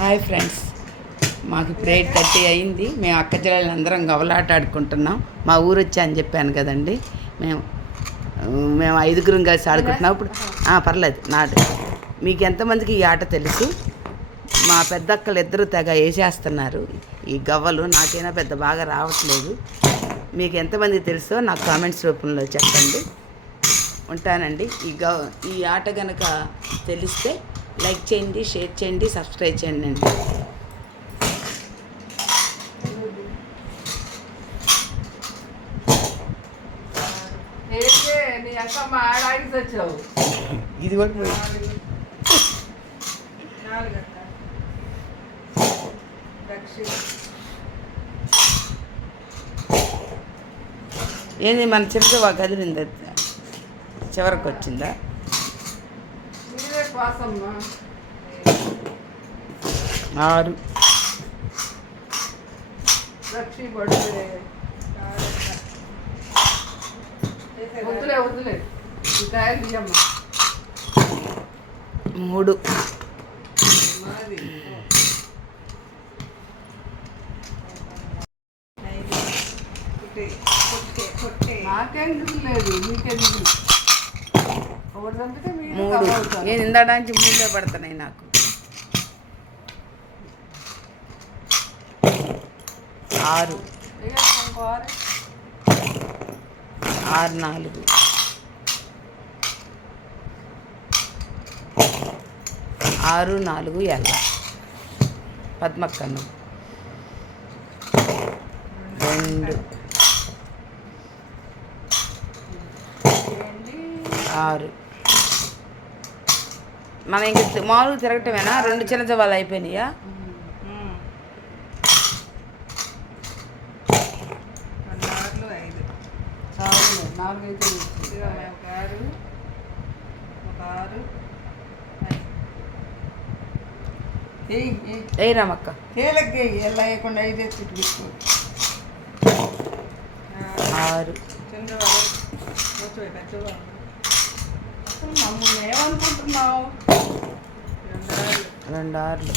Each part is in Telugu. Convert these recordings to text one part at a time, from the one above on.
Hi friends. మాకు ఇప్పుడు ఎయిట్ థర్టీ అయింది. మేము అక్క చెల్లెలు అందరం గవలాట ఆడుకుంటున్నాం. మా ఊరు వచ్చా అని చెప్పాను కదండి. మేము మేము ఐదుగురం కలిసి ఆడుకుంటున్నాం. ఇప్పుడు పర్లేదు. నాటు మీకు ఎంతమందికి ఈ ఆట తెలుసు? మా పెద్దక్కలు ఇద్దరు తెగ వేసేస్తున్నారు. ఈ గవ్వలు నాకైనా పెద్ద బాగా రావట్లేదు. మీకు ఎంతమంది తెలుసో నాకు కామెంట్స్ రూపంలో చెప్పండి. ఉంటానండి. ఈ గవ ఈ ఆట కనుక తెలిస్తే లైక్ చేయండి షేర్ చేయండి సబ్స్క్రైబ్ చేయండి అండి. ఇది కూడా ఏంది మన చిరుగవ్వ కదిలింది చివరికి వచ్చిందా? మీరే కోసమ్మా ఆరు దక్షి పడుతుంది వద్దులే వద్దులే ఈ కాయలు తీయమ్మా మూడు మాది నాకేం దిగులేదు మీకే దిగులు ఒకటి చంపితే మీరు మూడు. నేను ఇందాక నుంచి మూడే పడుతున్నాయి నాకు. ఆరు. ఆరు. నాలుగు. ఆరు నాలుగు ఎల్ల పద్మక్కన్ను రెండు? ఆరు. మనం ఇంక మామూలుగా తిరగటమేనా? రెండు చిన్న జవాలు అయిపోయినాయా? ఉమ్. రెండు ఆరులు ఐదు చాలు నాలుగు అయితే ఇదిగో ఒక ఆరు. ఒక ఆరు ఐదు. ఏయ్ ఏయ్ ఏ రామక్క తేలకి ఎలా వేయకుండా ఐదే చుట్టూ ఆరు ఏమనుకుంటున్నావు రెండు ఆరులు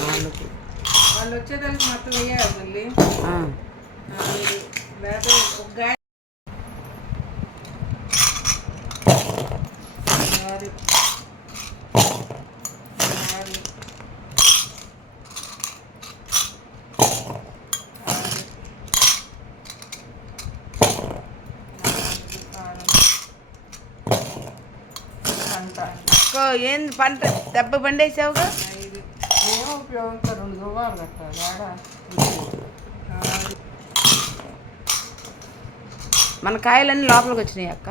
నాలుగు. వాళ్ళు వచ్చేదానికి మొత్తం వేయాలి మళ్ళీ ఆ, నాలుగు లేకపోతే ఒక గాయ ఆరు ఆరు ఆరు నాలుగు ఆరు అంత అక్కో, ఏంది పంట దెబ్బ పండేసావుగా? ఉపయోగం రెండు దువ్వాలు కట్టాలి మన కాయలన్నీ లోపలికి వచ్చినాయి అక్క